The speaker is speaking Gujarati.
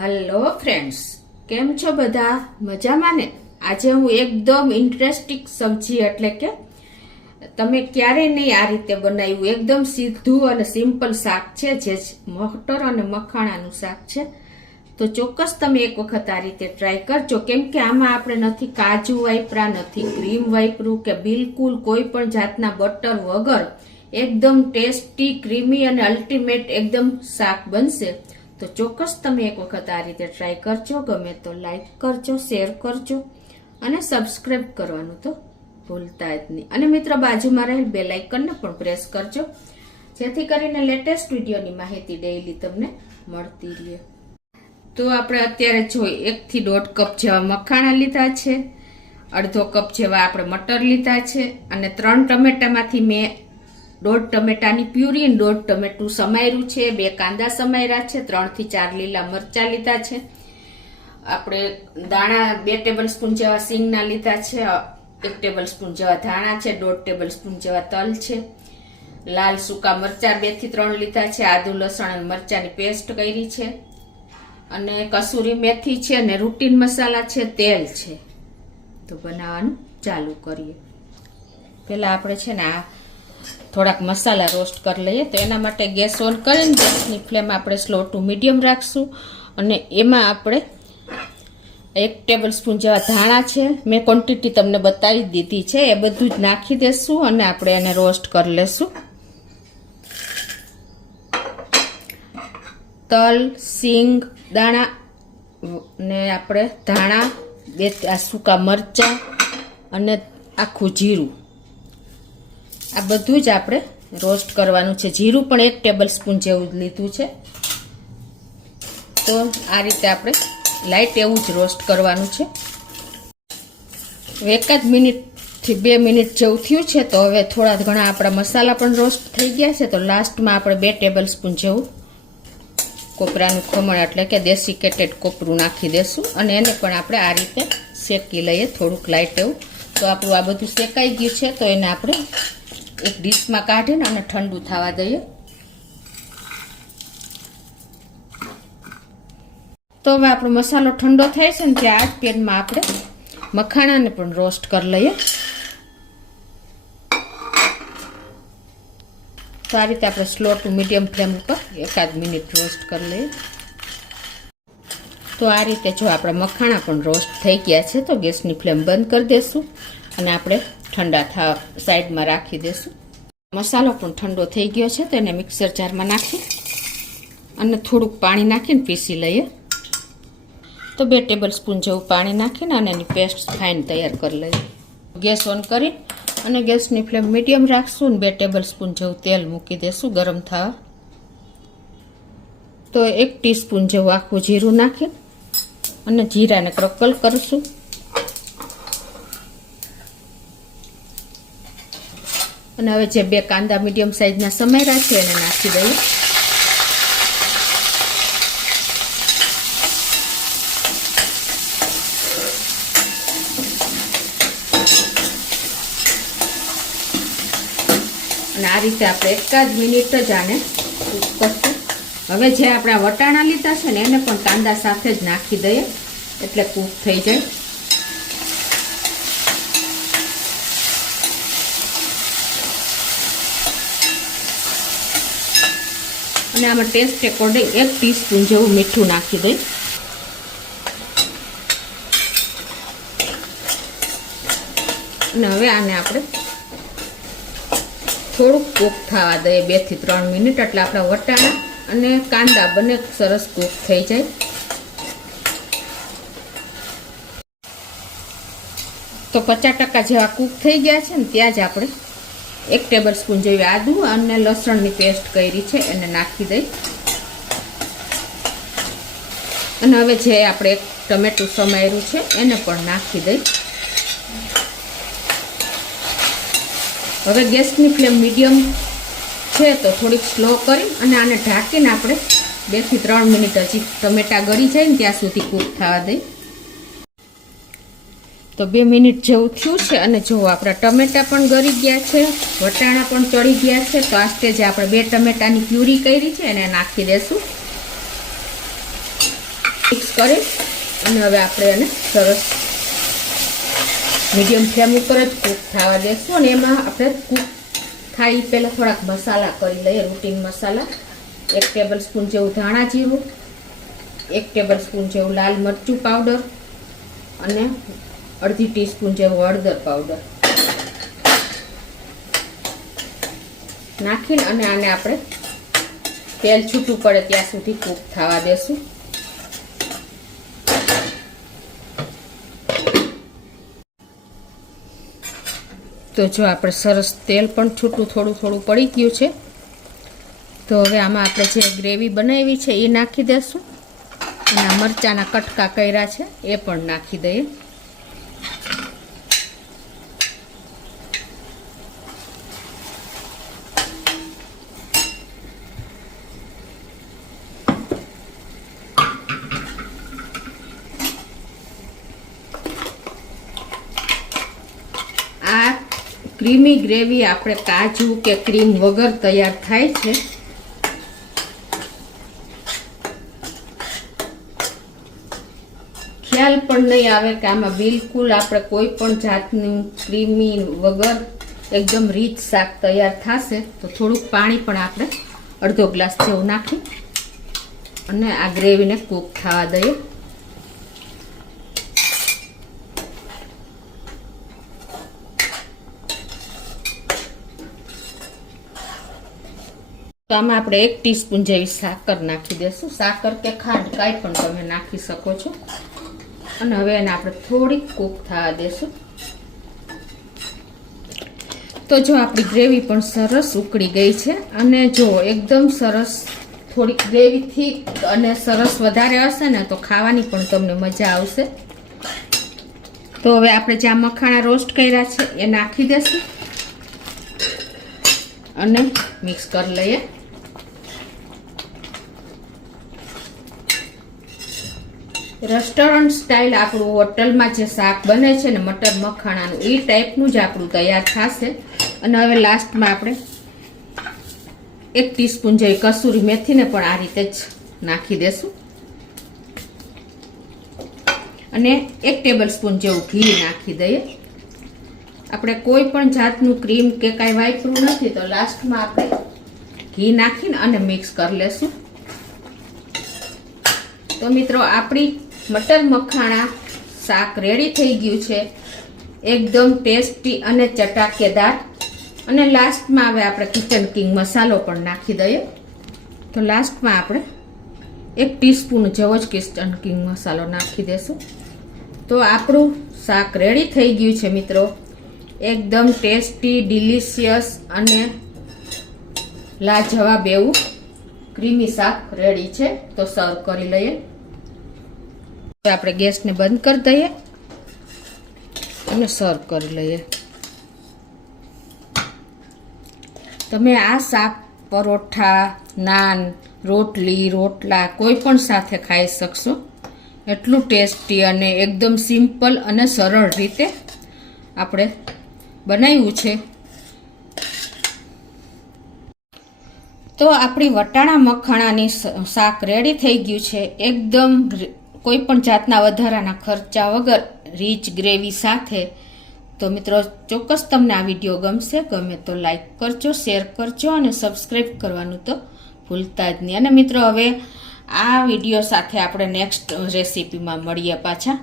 હેલો ફ્રેન્ડ્સ, કેમ છો બધા? મજામાં ને? આજે હું એકદમ ઇન્ટરેસ્ટિંગ સબ્જી એટલે કે તમે ક્યારે નહીં આ રીતે બનાવ્યું, એકદમ સીધું અને સિમ્પલ શાક છે જે મટર અને મખાણાનું શાક છે. તો ચોક્કસ તમે એક વખત આ રીતે ટ્રાય કરજો, કેમ કે આમાં આપણે નથી કાજુ વાપરા, નથી ક્રીમ વાપરું કે બિલકુલ કોઈ પણ જાતના બટર વગર એકદમ ટેસ્ટી, ક્રીમી અને અલ્ટિમેટ એકદમ શાક બનશે. તો ચોક્કસ તમે એક વખત આ રીતે ટ્રાય કરજો. ગમે તો લાઈક કરજો, શેર કરજો અને સબસ્ક્રાઇબ કરવાનું તો ભૂલતા જ નહીં. અને મિત્રો, બાજુમાં રહેલ બેલ આઇકનને પણ પ્રેસ કરજો, જેથી કરીને લેટેસ્ટ વિડીયોની માહિતી ડેઈલી તમને મળતી રહે. તો આપણે અત્યારે જોઈ 1 થી 1.5 કપ જેવા મખાણા લીધા છે, અડધો કપ જેવા આપણે મટર લીધા છે અને 3 ટમેટામાંથી મેં 1.5 ટમેટાની પ્યુરી અને 1.5 ટમેટું સમાર્યું છે, 2 કાંદા સમાર્યા છે, 3 થી 4 લીલા મરચા લીધા છે, આપણે દાણા 2 ટેબલ સ્પૂન જેવા સિંગના લીધા છે, 1 ટેબલ સ્પૂન જેવા ધાણા છે, 1.5 ટેબલ સ્પૂન જેવા તલ છે, લાલ સૂકા મરચા 2 થી 3 લીધા છે, આદુ લસણ અને મરચાની પેસ્ટ કરી છે અને કસૂરી મેથી છે અને રૂટીન મસાલા છે, તેલ છે. તો બનાવવાનું ચાલુ કરીએ. પહેલા આપણે છે ને આ થોડાક મસાલા રોસ્ટ કરી લઈએ. તો એના માટે ગેસ ઓન કરીને ગેસની ફ્લેમ આપણે સ્લો ટુ મીડિયમ રાખશું અને એમાં આપણે 1 ટેબલ સ્પૂન જેવા ધાણા છે, મેં ક્વોન્ટિટી તમને બતાવી દીધી છે, એ બધું જ નાખી દેશું અને આપણે એને રોસ્ટ કરી લેશું. તલ, સિંગ દાણા ને આપણે ધાણા, 2 સૂકા મરચાં અને આખું જીરું, આ બધું જ આપણે રોસ્ટ કરવાનું છે. જીરું પણ 1 ટેબલ સ્પૂન જેવું જ લીધું છે. તો આ રીતે આપણે લાઈટ એવું જ રોસ્ટ કરવાનું છે. 1 મિનિટથી 2 મિનિટ જેવું થયું છે. તો હવે થોડા ઘણા આપણા મસાલા પણ રોસ્ટ થઈ ગયા છે. તો લાસ્ટમાં આપણે 2 ટેબલ સ્પૂન જેવું કોપરાનું ખમણ એટલે કે ડેસિકેટેડ કોપરું નાખી દેશું અને એને પણ આપણે આ રીતે શેકી લઈએ, થોડુંક લાઈટ એવું. તો આપણું આ બધું શેકાઈ ગયું છે. તો એને આપણે એક ડીશમાં કાઢીને અને ઠંડુ થવા દઈએ. તો હવે આપણો મસાલો ઠંડો થાય છે ને ત્યાં આ જ પેનમાં આપણે મખાણાને પણ રોસ્ટ કરી લઈએ. તો આ રીતે આપણે સ્લો ટુ મીડિયમ ફ્લેમ ઉપર 1 મિનિટ રોસ્ટ કરી લઈએ. તો આ રીતે જો આપણા મખાણા પણ રોસ્ટ થઈ ગયા છે. તો ગેસની ફ્લેમ બંધ કરી દેશું અને આપણે ઠંડા સાઈડમાં રાખી દેશું. મસાલો પણ ઠંડો થઈ ગયો છે. તો એને મિક્સર જારમાં નાખી અને થોડુંક પાણી નાખીને પીસી લઈએ. તો 2 ટેબલ સ્પૂન જેવું પાણી નાખીને અને એની પેસ્ટ ફાઇન તૈયાર કરી લઈએ. ગેસ ઓન કરી અને ગેસની ફ્લેમ મીડિયમ રાખશું અને 2 ટેબલ સ્પૂન જેવું તેલ મૂકી દેશું ગરમ થવા. તો 1 ટીસ્પૂન જેવું આખું જીરું નાખી અને જીરાને ક્રકલ કરીશું. અને હવે જે 2 કાંદા મીડિયમ સાઈઝના સમાર્યા છે એને નાખી દઈએ. અને આ રીતે આપણે 1 મિનિટ જ આને કૂક કરશું. હવે જે આપણે વટાણા લીધા છે ને એને પણ કાંદા સાથે જ નાખી દઈએ એટલે કૂક થઈ જાય. અને આમાં ટેસ્ટ એકોર્ડિંગ 1 ટીસ્પૂન જેવું મીઠું નાખી દઈએ. અને હવે આને આપણે થોડુંક કૂક થવા દઈએ 2 થી 3 મિનિટ, એટલે આપણા વટાણા અને કાંદા બંને સરસ કૂક થઈ જાય. તો 50% જેવા કૂક થઈ ગયા છે ને ત્યાં જ આપણે 1 ટેબલ સ્પૂન જેવી આદુ અને લસણની પેસ્ટ કરી છે એને નાખી દઈ. અને હવે જે આપણે 1 ટમેટું સમાર્યું છે એને પણ નાખી દઈ. હવે ગેસની ફ્લેમ મીડિયમ છે તો થોડીક સ્લો કરી અને આને ઢાંકીને આપણે 2 થી 3 મિનિટ હજી ટમેટા ગળી જાય ને ત્યાં સુધી કૂક થવા દઈ. તો 2 મિનિટ જેવું થયું છે અને જો આપણા ટમેટા પણ ગળી ગયા છે, વટાણા પણ ચડી ગયા છે. તો આ સ્ટેજે આપણે 2 ટમેટાની પ્યુરી કરી છે એને નાખી દેશું. મિક્સ કરી અને હવે આપણે એને સરસ મીડિયમ ફ્લેમ ઉપર જ કૂક થવા દેશું. અને એમાં આપણે કૂક થાય એ પહેલાં થોડાક મસાલા કરી લઈએ, રૂટીન મસાલા. 1 ટેબલ સ્પૂન જેવું ધાણા જીરું, 1 ટેબલ સ્પૂન જેવું લાલ મરચું પાવડર અને અડધી ટીસ્પૂન જેવું હળદર પાવડર નાખીને અને આને આપણે તેલ છૂટું પડે ત્યાં સુધી કૂક થવા દેશું. તો જો આપણે સરસ તેલ પણ છૂટું થોડું પડી ગયું છે. તો હવે આમાં આપણે જે ગ્રેવી બનાવી છે એ નાખી દેશું અને આ મરચાંના કટકા કર્યા છે એ પણ નાખી દઈએ. આ ક્રીમી ગ્રેવી આપણે કાજુ કે ક્રીમ વગર તૈયાર થાય છે. ખ્યાલ પણ નહીં આવે કે આમાં બિલકુલ આપણે કોઈ પણ જાતનું ક્રીમી વગર એકદમ રીચ શાક તૈયાર થશે. તો થોડુંક પાણી પણ આપણે અડધો ગ્લાસ જેવું નાખી અને આ ગ્રેવીને કૂક થવા દઈએ. તો આમાં આપણે 1 ટીસ્પૂન જેવી સાકર નાખી દઈશું. સાકર કે ખાંડ કાંઈ પણ તમે નાખી શકો છો. અને હવે એને આપણે થોડીક કૂક થવા દેશું. તો જો આપણી ગ્રેવી પણ સરસ ઉકળી ગઈ છે અને જો એકદમ સરસ થોડીક ગ્રેવી થીક અને સરસ વધારે હશે ને તો ખાવાની પણ તમને મજા આવશે. તો હવે આપણે જે આ મખાણા રોસ્ટ કર્યા છે એ નાખી દેશું અને મિક્સ કરી લઈએ. રેસ્ટોરન્ટ સ્ટાઇલ આપણું હોટલમાં જે શાક બને છે ને મટર મખાણાનું એ ટાઈપનું જ આપણું તૈયાર થશે. અને હવે લાસ્ટમાં આપણે 1 ટીસ્પૂન જેવી કસૂરી મેથીને પણ આ રીતે જ નાખી દેશું અને 1 ટેબલ સ્પૂન જેવું ઘી નાખી દઈએ. આપણે કોઈ પણ જાતનું ક્રીમ કે કાંઈ વાપર્યું નથી તો લાસ્ટમાં આપણે ઘી નાખીને અને મિક્સ કરી લેશું. તો મિત્રો આપણી મટર મખાણા શાક રેડી થઈ ગયું છે, એકદમ ટેસ્ટી અને ચટાકેદાર. અને લાસ્ટમાં હવે આપણે કિચન કિંગ મસાલો પણ નાખી દઈએ. તો લાસ્ટમાં આપણે 1 ટીસ્પૂન જેવો જ કિચન કિંગ મસાલો નાખી દેશું. તો આપણું શાક રેડી થઈ ગયું છે મિત્રો, એકદમ ટેસ્ટી, ડિલિશિયસ અને લાજવાબ એવું ક્રીમી શાક રેડી છે. તો સર્વ કરી લઈએ. આપણે ગેસને બંધ કરી દઈએ અને સર્વ કરી લઈએ. તમે આ શાક પરોઠા, નાન, રોટલી, રોટલા કોઈ પણ સાથે ખાઈ શકશો. એટલું ટેસ્ટી અને એકદમ સિમ્પલ અને સરળ રીતે આપણે બનાવ્યું છે. તો આપણી વટાણા મખાણાની શાક રેડી થઈ ગયું છે, એકદમ કોઈ પણ જાતના વધારાના ખર્ચા વગર રીચ ગ્રેવી સાથે. તો મિત્રો ચોક્કસ તમને આ વિડીયો ગમશે. ગમે તો લાઈક કરજો, શેર કરજો અને સબસ્ક્રાઈબ કરવાનું તો ભૂલતા જ નહીં. અને મિત્રો હવે આ વિડીયો સાથે આપણે નેક્સ્ટ રેસીપીમાં મળીએ પાછા.